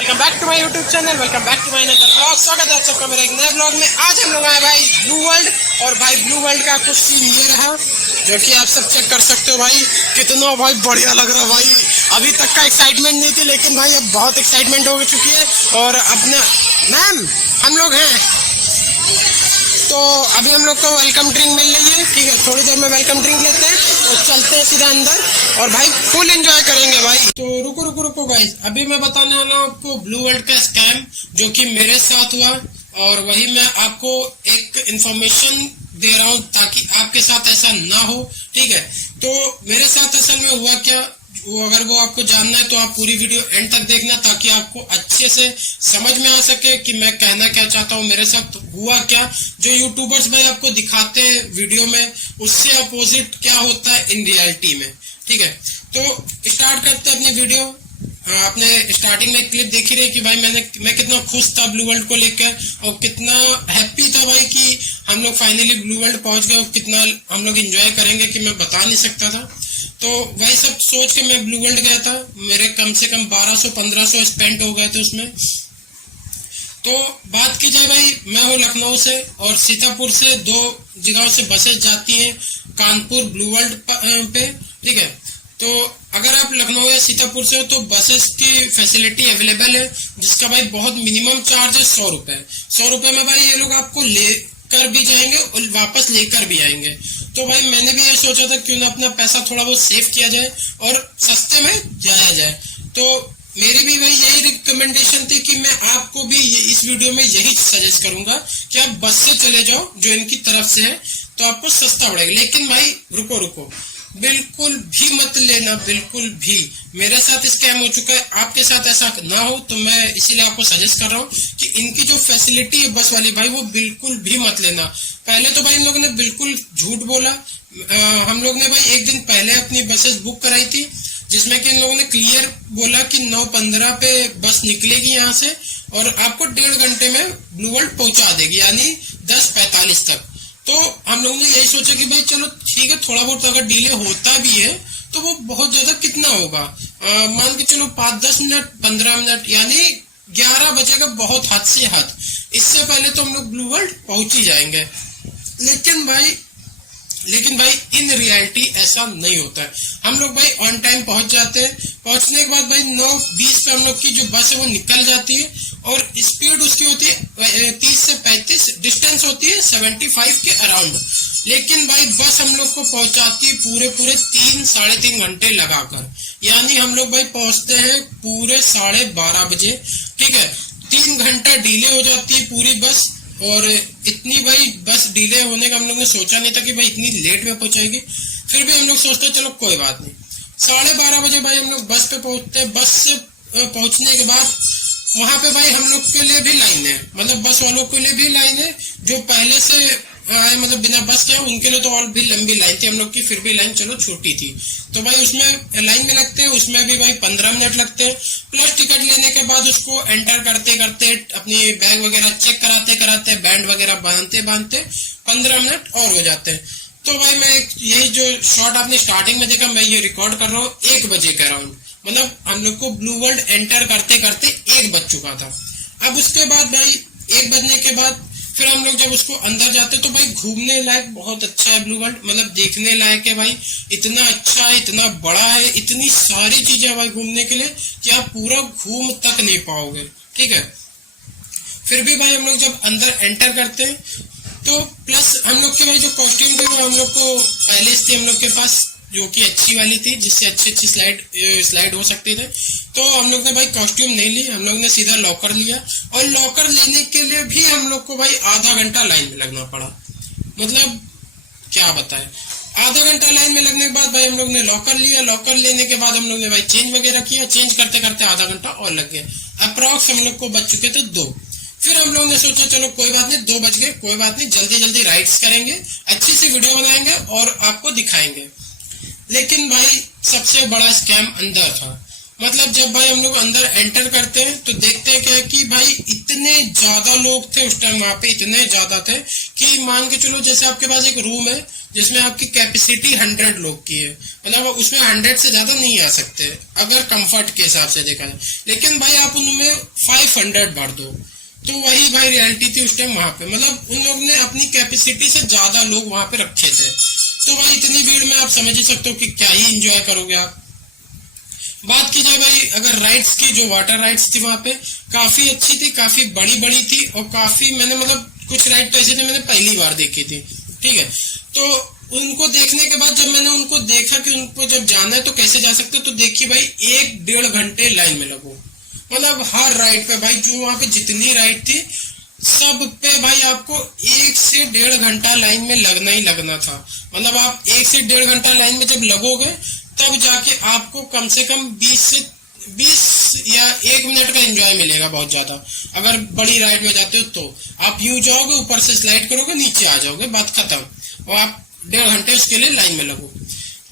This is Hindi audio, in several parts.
Welcome back to my YouTube channel, welcome back to my नया ब्लॉग। स्वागत है आप सबका मेरे एक नए ब्लॉग में। आज हम लोग आए भाई ब्लू वर्ल्ड, और भाई ब्लू वर्ल्ड का कुछ सीन ये रहा जो कि आप सब चेक कर सकते हो। भाई कितना भाई बढ़िया लग रहा है भाई। अभी तक का एक्साइटमेंट नहीं थी, लेकिन भाई अब बहुत एक्साइटमेंट हो चुकी है। और अपने मैम हम लोग हैं, तो अभी हम लोग को वेलकम ड्रिंक मिल रही है। ठीक है, थोड़ी देर में वेलकम ड्रिंक लेते हैं और चलते हैं सीधा अंदर, और भाई फुल एंजॉय करेंगे भाई। तो रुको गाइस, अभी मैं बताने वाला हूँ आपको ब्लू वर्ल्ड का स्कैम जो कि मेरे साथ हुआ, और वही मैं आपको एक इंफॉर्मेशन दे रहा हूँ ताकि आपके साथ ऐसा ना हो। ठीक है, तो मेरे साथ असल में हुआ क्या, अगर वो आपको जानना है तो आप पूरी वीडियो एंड तक देखना ताकि आपको अच्छे से समझ में आ सके कि मैं कहना क्या चाहता हूँ। मेरे साथ हुआ क्या, जो यूट्यूबर्स भाई आपको दिखाते हैं वीडियो में, उससे अपोजिट क्या होता है इन रियलिटी में। ठीक है, तो स्टार्ट करते हैं अपनी वीडियो। आपने स्टार्टिंग में क्लिप देखी रही कि भाई मैं कितना खुश था ब्लू वर्ल्ड को लेकर, और कितना हैप्पी था भाई कि हम लोग फाइनली ब्लू वर्ल्ड पहुंच गए, और कितना हम लोग एंजॉय करेंगे कि मैं बता नहीं सकता था। तो वही सब सोच के मैं ब्लू वर्ल्ड गया था। मेरे कम से कम 1200-1500 स्पेंड हो गए थे उसमें। तो बात की जाए भाई, मैं हूँ लखनऊ से, और सीतापुर से 2 जगहों से बसेस जाती हैं कानपुर ब्लू वर्ल्ड पे। ठीक है, तो अगर आप लखनऊ या सीतापुर से हो तो बसेस की फैसिलिटी अवेलेबल है, जिसका भाई बहुत मिनिमम चार्ज है 100 रुपए। 100 रुपए में भाई ये लोग आपको लेकर भी जाएंगे और वापस लेकर भी आएंगे। तो भाई मैंने भी ये सोचा था क्यों ना अपना पैसा थोड़ा बहुत सेव किया जाए और सस्ते में जाया जाए। तो मेरी भी भाई यही रिकमेंडेशन थी कि मैं आपको भी इस वीडियो में यही सजेस्ट करूंगा कि आप बस से चले जाओ जो इनकी तरफ से है, तो आपको सस्ता पड़ेगा। लेकिन भाई रुको, बिल्कुल भी मत लेना, बिल्कुल भी। मेरे साथ स्कैम हो चुका है, आपके साथ ऐसा ना हो तो मैं इसीलिए आपको सजेस्ट कर रहा हूँ कि इनकी जो फैसिलिटी है बस वाली भाई, वो बिल्कुल भी मत लेना। पहले तो भाई इन लोगों ने बिल्कुल झूठ बोला। हम लोग ने भाई एक दिन पहले अपनी बसेस बुक कराई थी, जिसमें कि इन लोगों ने क्लियर बोला कि 9:15 पे बस निकलेगी यहाँ से और आपको 1.5 घंटे में ब्लू वर्ल्ड पहुंचा देगी, यानी 10:45 तक। तो हम लोगों ने यही सोचा कि भाई चलो ठीक है, थोड़ा बहुत अगर डिले होता भी है तो वो बहुत ज्यादा कितना होगा, मान के चलो 5-10 मिनट, 15 मिनट, यानी 11 बजेगा बहुत हद से हद। इससे पहले तो हम लोग ब्लू वर्ल्ड पहुंच ही जाएंगे। लेकिन भाई इन रियलिटी ऐसा नहीं होता है। हम लोग भाई ऑन टाइम पहुंच जाते हैं। पहुंचने के बाद भाई 9:20 पे हम लोग की जो बस है वो निकल जाती है, और स्पीड उसकी होती है 30 से 35, डिस्टेंस होती है 75 के अराउंड। लेकिन भाई बस हम लोग को पहुंचाती है पूरे 3-3.5 घंटे लगाकर, यानी हम लोग भाई पहुंचते हैं पूरे 12:30 बजे। ठीक है, 3 घंटा डिले हो जाती है पूरी बस। और इतनी भाई बस डिले होने का हम लोग ने सोचा नहीं था कि भाई इतनी लेट में पहुंचाएगी। फिर भी हम लोग सोचते चलो कोई बात नहीं। 12:30 बजे भाई हम लोग बस पे पहुंचते हैं। बस से पहुंचने के बाद वहां पे भाई हम लोग के लिए भी लाइन है, मतलब बस वालों के लिए भी लाइन है। जो पहले से आए मतलब बिना बस के, उनके लिए तो और भी लंबी लाइन थी हम लोग की, फिर भी लाइन चलो छोटी थी। तो भाई उसमें लाइन में लगते हैं, उसमें भी भाई 15 मिनट लगते हैं, प्लस टिकट लेने के बाद उसको एंटर करते अपनी बैग वगैरह चेक कराते बैंड वगैरह बांधते 15 मिनट और हो जाते हैं। तो भाई मैं यही जो शॉट आपने स्टार्टिंग में देखा, मैं ये रिकॉर्ड कर रहा हूँ 1 बजे के अराउंड, मतलब हम लोग को ब्लू वर्ल्ड एंटर करते 1 बज चुका था। अब उसके बाद भाई 1 बजने के बाद फिर हम लोग जब उसको अंदर जाते तो भाई घूमने लायक बहुत अच्छा है ब्लू वर्ल्ड, मतलब देखने लायक है भाई। इतना अच्छा है, इतना बड़ा है, इतनी सारी चीजें भाई घूमने के लिए कि आप पूरा घूम तक नहीं पाओगे। ठीक है, फिर भी भाई हम लोग जब अंदर एंटर करते हैं तो प्लस हम लोग के भाई जो कॉस्ट्यूम थे वो हम लोग को पहले से हम लोग के पास, जो कि अच्छी वाली थी, जिससे अच्छी स्लाइड हो सकते थे। तो हम लोग ने भाई कॉस्ट्यूम नहीं ली, हम लोग ने सीधा लॉकर लिया, और लॉकर लेने के लिए भी हम लोग को भाई आधा घंटा लाइन में लगना पड़ा। मतलब क्या बताएं, आधा घंटा लाइन में लगने के बाद भाई हम लोग ने लॉकर लिया। लॉकर लेने के बाद हम लोग ने भाई चेंज वगैरह किया, चेंज करते करते आधा घंटा और लग गया। अप्रॉक्स हम लोग को बच चुके थे 2। फिर हम लोग ने सोचा चलो कोई बात नहीं, 2 बज गए, कोई बात नहीं, जल्दी राइड्स करेंगे, अच्छी सी वीडियो बनाएंगे और आपको दिखाएंगे। लेकिन भाई सबसे बड़ा स्कैम अंदर था। मतलब जब भाई हम लोग अंदर एंटर करते हैं तो देखते हैं क्या है कि भाई इतने ज्यादा लोग थे उस टाइम वहां पे, इतने ज्यादा थे कि मान के चलो जैसे आपके पास एक रूम है जिसमें आपकी कैपेसिटी 100 लोग की है, मतलब उसमें 100 से ज्यादा नहीं आ सकते अगर कंफर्ट के हिसाब से देखा जाए। लेकिन भाई आप उनमें 500 भर दो। तो वही भाई रियलिटी थी उस टाइम वहां पे, मतलब उन लोग ने अपनी कैपेसिटी से ज्यादा लोग वहां पे रखे थे। तो भाई इतनी भीड़ में आप समझ ही सकते हो कि क्या ही एंजॉय करोगे आप। बात की जाए भाई अगर राइड्स की, जो वाटर राइड्स थी वहां पे काफी अच्छी थी, काफी बड़ी बड़ी थी, और काफी मैंने मतलब कुछ राइड तो ऐसे थे मैंने पहली बार देखी थी। ठीक है, तो उनको देखने के बाद जब मैंने उनको देखा कि उनको जब जाना है तो कैसे जा सकते, तो देखिए भाई 1-1.5 घंटे लाइन में लगो। मतलब हर राइड पे भाई, जो वहां पे जितनी राइड थी सब पे भाई आपको 1 से 1.5 घंटा लाइन में लगना ही लगना था। मतलब आप 1 से 1.5 घंटा लाइन में जब लगोगे तब जाके आपको कम से कम 20 या 1 मिनट का एंजॉय मिलेगा बहुत ज्यादा। अगर बड़ी राइड में जाते हो तो आप यूं जाओगे, ऊपर से स्लाइड करोगे, नीचे आ जाओगे, बात खत्म, और आप 1.5 घंटे उसके लिए लाइन में लगो।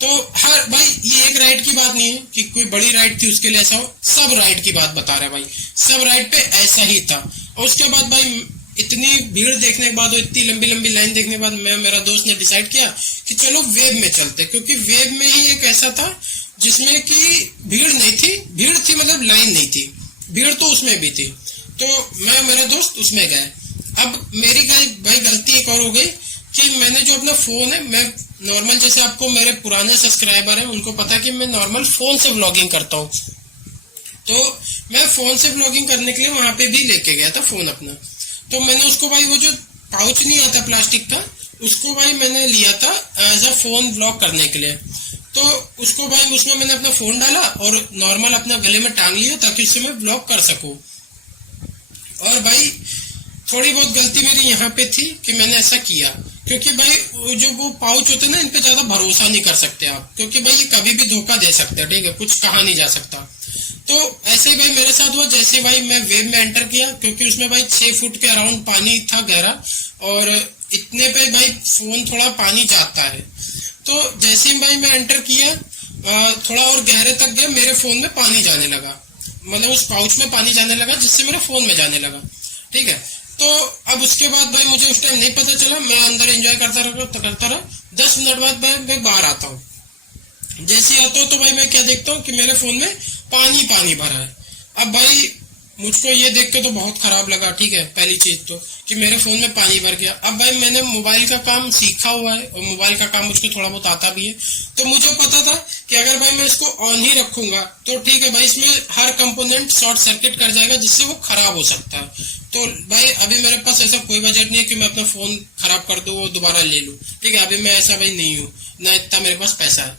तो हर भाई ये एक राइड की बात नहीं है कि कोई बड़ी राइड थी उसके लिए ऐसा हो, सब राइड की बात बता रहे भाई, सब राइड पे ऐसा ही था। और उसके बाद भाई इतनी भीड़ देखने के बाद और इतनी लंबी लंबी लाइन देखने के बाद मैं मेरा दोस्त ने डिसाइड किया कि चलो वेव में चलते, क्योंकि वेव में ही एक ऐसा था जिसमें कि भीड़ नहीं थी, भीड़ थी मतलब लाइन नहीं थी, भीड़ तो उसमें भी थी। तो मैं मेरा दोस्त उसमें गए। अब मेरी भाई गलती एक और हो गई कि मैंने जो अपना फोन है, मैं नॉर्मल, जैसे आपको मेरे पुराने सब्सक्राइबर हैं उनको पता है कि मैं नॉर्मल फोन से व्लॉगिंग करता हूँ, तो मैं फोन से व्लॉगिंग करने के लिए वहां पे भी लेके गया था फोन अपना। तो मैंने उसको भाई वो जो पाउच नहीं आता प्लास्टिक का, उसको भाई मैंने लिया था एज अ फोन व्लॉग करने के लिए। तो उसको भाई उसमें मैंने अपना फोन डाला और नॉर्मल अपना गले में टांग लिया ताकि उससे मैं व्लॉग कर सकूं। और भाई थोड़ी बहुत गलती मेरी यहाँ पे थी कि मैंने ऐसा किया, क्योंकि भाई जो वो पाउच होते हैं ना, इन पे ज्यादा भरोसा नहीं कर सकते आप, क्योंकि भाई ये कभी भी धोखा दे सकते हैं। ठीक है, कुछ कहा नहीं जा सकता। तो ऐसे ही भाई मेरे साथ हुआ, जैसे भाई मैं वेव में एंटर किया, क्योंकि उसमें भाई 6 फुट के अराउंड पानी था गहरा, और इतने पे भाई फोन थोड़ा पानी जाता है। तो जैसे ही भाई मैं एंटर किया, थोड़ा और गहरे तक गया, मेरे फोन में पानी जाने लगा, मतलब उस पाउच में पानी जाने लगा जिससे मेरे फोन में जाने लगा। ठीक है, तो अब उसके बाद भाई मुझे उस टाइम नहीं पता चला, मैं अंदर एंजॉय करता रहा। 10 मिनट बाद भाई मैं बाहर आता हूँ। जैसे ही आता हूँ तो भाई मैं क्या देखता हूँ कि मेरे फोन में पानी पानी भरा है। अब भाई मुझको ये देख के तो बहुत खराब लगा। ठीक है, पहली चीज तो कि मेरे फोन में पानी भर गया। अब भाई मैंने मोबाइल का काम सीखा हुआ है और मोबाइल का काम मुझको थोड़ा बहुत आता भी है, तो मुझे पता था कि अगर भाई मैं इसको ऑन ही रखूंगा तो ठीक है भाई, इसमें हर कंपोनेंट शॉर्ट सर्किट कर जाएगा जिससे वो खराब हो सकता है। तो भाई अभी मेरे पास ऐसा कोई बजट नहीं है कि मैं अपना फोन खराब कर दूं और दोबारा ले लूं। ठीक है, अभी मैं ऐसा भाई नहीं हूँ, ना इतना मेरे पास पैसा है।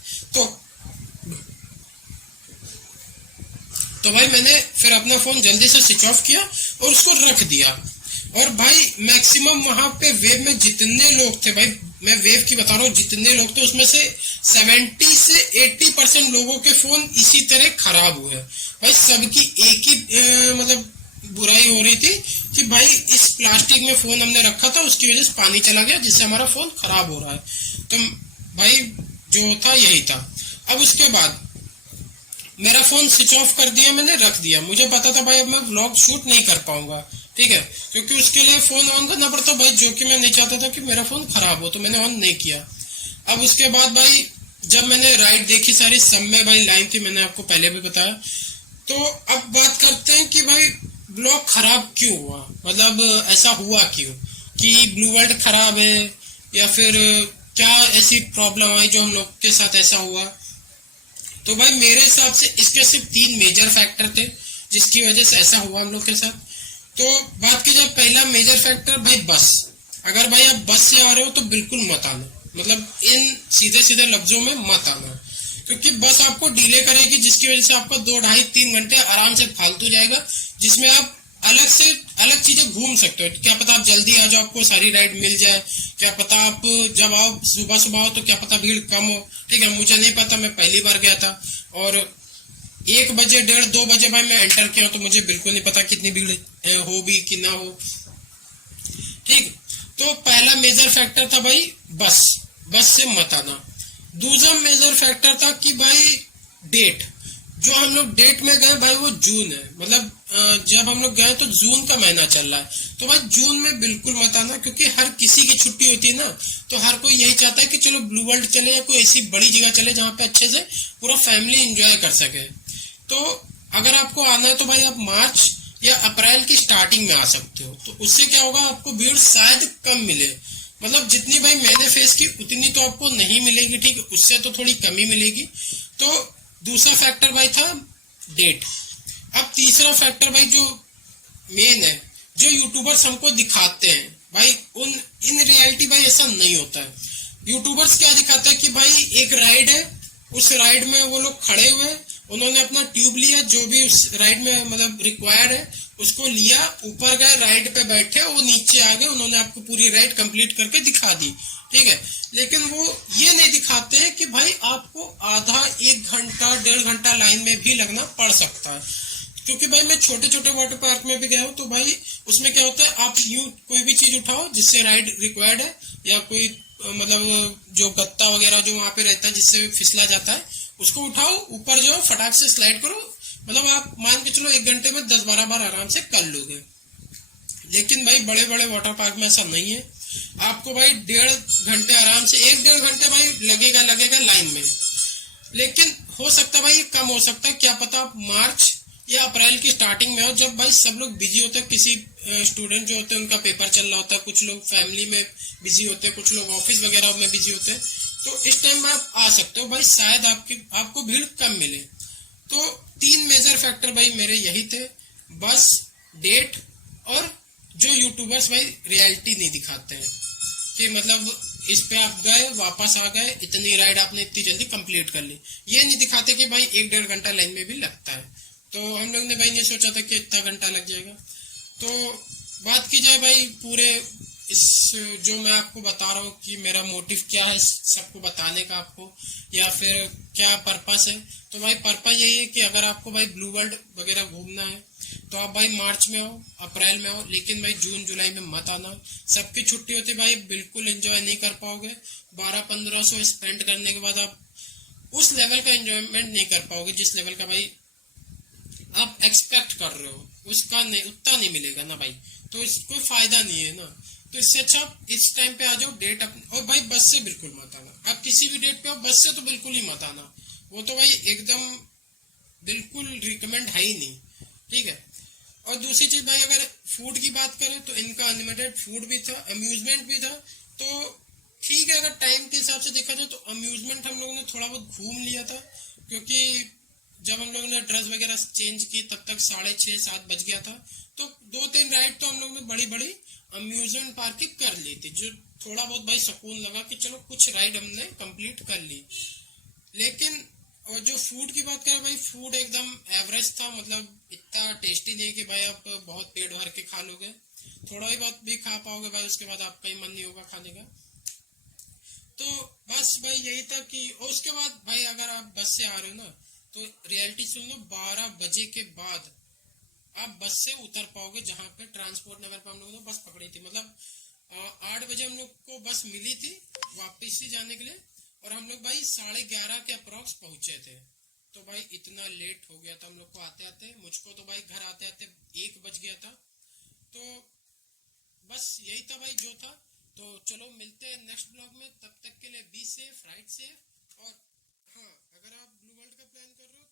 तो भाई मैंने फिर अपना फोन जल्दी से स्विच ऑफ किया और उसको रख दिया। और भाई मैक्सिमम वहां पे वेव में जितने लोग थे, भाई मैं वेव की बता रहा हूँ, जितने लोग थे उसमें से 70 से 80% लोगों के फोन इसी तरह खराब हुए। भाई सबकी एक ही मतलब बुराई हो रही थी कि भाई इस प्लास्टिक में फोन हमने रखा था, उसकी वजह से पानी चला गया जिससे हमारा फोन खराब हो रहा है। तो भाई जो था यही था। अब उसके बाद मेरा फोन स्विच ऑफ कर दिया, मैंने रख दिया। मुझे पता था भाई अब मैं व्लॉग शूट नहीं कर पाऊंगा। ठीक है, क्योंकि उसके लिए फोन ऑन करना पड़ता भाई, जो कि मैं नहीं चाहता था कि मेरा फोन खराब हो, तो मैंने ऑन नहीं किया। अब उसके बाद भाई जब मैंने राइड देखी सारी, सब में भाई लाइन थी, मैंने आपको पहले भी बताया। तो अब बात करते हैं कि भाई व्लॉग खराब क्यों हुआ, मतलब ऐसा हुआ क्यों कि ब्लू वर्ल्ड खराब है, या फिर क्या ऐसी प्रॉब्लम आई जो हम लोग के साथ ऐसा हुआ। तो भाई मेरे हिसाब से इसके सिर्फ 3 मेजर फैक्टर थे जिसकी वजह से ऐसा हुआ हम लोग के साथ। तो बात की जाए, पहला मेजर फैक्टर भाई बस। अगर भाई आप बस से आ रहे हो तो बिल्कुल मत आना, मतलब इन सीधे सीधे लफ्जों में मत आना, क्योंकि बस आपको डिले करेगी जिसकी वजह से आपका 2, 2.5, 3 घंटे आराम से फालतू जाएगा, जिसमें आप अलग चीजें घूम सकते हो। क्या पता आप जल्दी आ जाओ, आपको सारी राइड मिल जाए, क्या पता आप जब आओ सुबह आओ तो क्या पता भीड़ कम हो। ठीक है, मुझे नहीं पता, मैं पहली बार गया था और 1 बजे 1:30, 2 बजे भाई मैं एंटर किया, तो मुझे बिल्कुल नहीं पता कितनी भीड़ हो भी कि ना हो। ठीक, तो पहला मेजर फैक्टर था भाई बस से मत आना। दूसरा मेजर फैक्टर था कि भाई डेट, जो हम लोग डेट में गए भाई वो जून है, मतलब जब हम लोग गए तो जून का महीना चल रहा है, तो भाई जून में बिल्कुल मत आना, क्योंकि हर किसी की छुट्टी होती है ना, तो हर कोई यही चाहता है कि चलो ब्लू वर्ल्ड चले या कोई ऐसी बड़ी जगह चले जहाँ पे अच्छे से पूरा फैमिली एंजॉय कर सके। तो अगर आपको आना है तो भाई आप मार्च या अप्रैल की स्टार्टिंग में आ सकते हो। तो उससे क्या होगा, आपको भीड़ शायद कम मिले, मतलब जितनी भाई मैंने फेस की उतनी तो आपको नहीं मिलेगी, ठीक है, उससे तो थोड़ी कमी मिलेगी। तो दूसरा फैक्टर भाई था डेट। अब तीसरा फैक्टर भाई जो मेन है, जो यूट्यूबर्स हमको दिखाते हैं भाई, उन इन रियलिटी भाई ऐसा नहीं होता है। यूट्यूबर्स क्या दिखाते हैं कि भाई एक राइड है, उस राइड में वो लोग खड़े हुए, उन्होंने अपना ट्यूब लिया, जो भी उस राइड में मतलब रिक्वायर है उसको लिया, ऊपर गए, राइड पे बैठे, वो नीचे आ गए, उन्होंने आपको पूरी राइड कंप्लीट करके दिखा दी, ठीक है। लेकिन वो ये नहीं दिखाते हैं कि भाई आपको आधा 1 घंटा 1.5 घंटा लाइन में भी लगना पड़ सकता है। क्योंकि भाई मैं छोटे छोटे वाटर पार्क में भी गया हूँ, तो भाई उसमें क्या होता है, आप यूं कोई भी चीज उठाओ जिससे राइड रिक्वायर्ड है, या कोई मतलब जो गत्ता वगैरह जो वहां पे रहता है जिससे फिसला जाता है, उसको उठाओ, ऊपर जो फटाक से स्लाइड करो, मतलब आप मान के चलो 1 घंटे में 10-12 बार आराम से कर लोगे। लेकिन भाई बड़े बड़े वाटर पार्क में ऐसा नहीं है। आपको भाई 1.5 घंटे आराम से, 1-1.5 घंटे भाई लगेगा लगेगा लाइन में। लेकिन हो सकता है भाई कम हो सकता है, क्या पता आप मार्च या अप्रैल की स्टार्टिंग में हो, जब भाई सब लोग बिजी होते हैं, किसी स्टूडेंट जो होते हैं उनका पेपर चल रहा होता है, कुछ लोग फैमिली में बिजी होते हैं, कुछ लोग ऑफिस वगैरह में बिजी होते हैं। तो इस टाइम में आप आ सकते हो भाई, शायद आपको भीड़ कम मिले। तो 3 मेजर फैक्टर भाई मेरे यही थे, बस, डेट, और जो यूट्यूबर्स भाई रियलिटी नहीं दिखाते हैं कि मतलब इस पे आप गए वापस आ गए, इतनी राइड आपने इतनी जल्दी कंप्लीट कर ली, ये नहीं दिखाते कि भाई 1-1.5 घंटा लाइन में भी लगता है। तो हम लोग ने भाई नहीं सोचा था कि इतना घंटा लग जाएगा। तो बात की जाए भाई पूरे इस, जो मैं आपको बता रहा हूँ कि मेरा मोटिव क्या है सबको बताने का आपको, या फिर क्या पर्पस है, तो भाई पर्पस यही है कि अगर आपको भाई ब्लू वर्ल्ड वगैरह घूमना है तो आप भाई मार्च में हो, अप्रैल में हो, लेकिन भाई जून जुलाई में मत आना। सबकी छुट्टी होती है भाई, बिल्कुल एंजॉय नहीं कर पाओगे। 1200-1500 स्पेंड करने के बाद आप उस लेवल का एंजॉयमेंट नहीं कर पाओगे जिस लेवल का भाई आप एक्सपेक्ट कर रहे हो, उसका नहीं, उतना नहीं मिलेगा ना भाई। तो इस कोई फायदा नहीं है ना। तो इससे अच्छा आप इस टाइम पे आ जाओ, डेट और भाई बस से बिल्कुल मत आना। आप किसी भी डेट पे हो, बस से तो बिल्कुल ही मत आना, वो तो भाई एकदम बिल्कुल रिकमेंड है ही नहीं, ठीक है। और दूसरी चीज भाई, अगर फूड की बात करें तो इनका अनलिमिटेड फूड भी था, अम्यूजमेंट भी था। तो ठीक है, अगर टाइम के हिसाब से देखा जाए तो अम्यूजमेंट हम लोगों ने थोड़ा बहुत घूम लिया था, क्योंकि जब हम लोगों ने ड्रेस वगैरह चेंज की तब तक 6:30-7 बज गया था। तो 2-3 राइड तो हम लोग ने बड़ी बड़ी अम्यूजमेंट पार्क की कर ली थी, जो थोड़ा बहुत भाई सुकून लगा कि चलो कुछ राइड हमने कंप्लीट कर ली। लेकिन और जो फूड की बात करें भाई, फूड एकदम एवरेज था, मतलब इतना टेस्टी नहीं कि भाई आप बहुत पेट भर के खा लोगे, थोड़ा ही बहुत भी खा पाओगे भाई, उसके बाद आपका ही मन नहीं होगा खाने का। तो बस भाई यही था कि, और उसके बाद भाई अगर आप बस से आ रहे हो ना, तो रियलिटी सुन लो, 12 बजे के बाद आप बस से उतर पाओगे। जहाँ पे ट्रांसपोर्ट नगर पर हम लोगों ने बस पकड़ी थी, मतलब 8 बजे हम लोग को बस मिली थी वापस ही जाने के लिए, और हम लोग भाई 11:30 के अप्रोक्स पहुंचे थे। तो भाई इतना लेट हो गया था हम लोग को आते आते, मुझको तो भाई घर आते आते 1 बज गया था। तो बस यही था भाई जो था। तो चलो मिलते हैं नेक्स्ट ब्लॉग में, तब तक के लिए बी सेफ, राइट सेफ। और हाँ, अगर आप ब्लू वर्ल्ड का प्लान कर रहे हो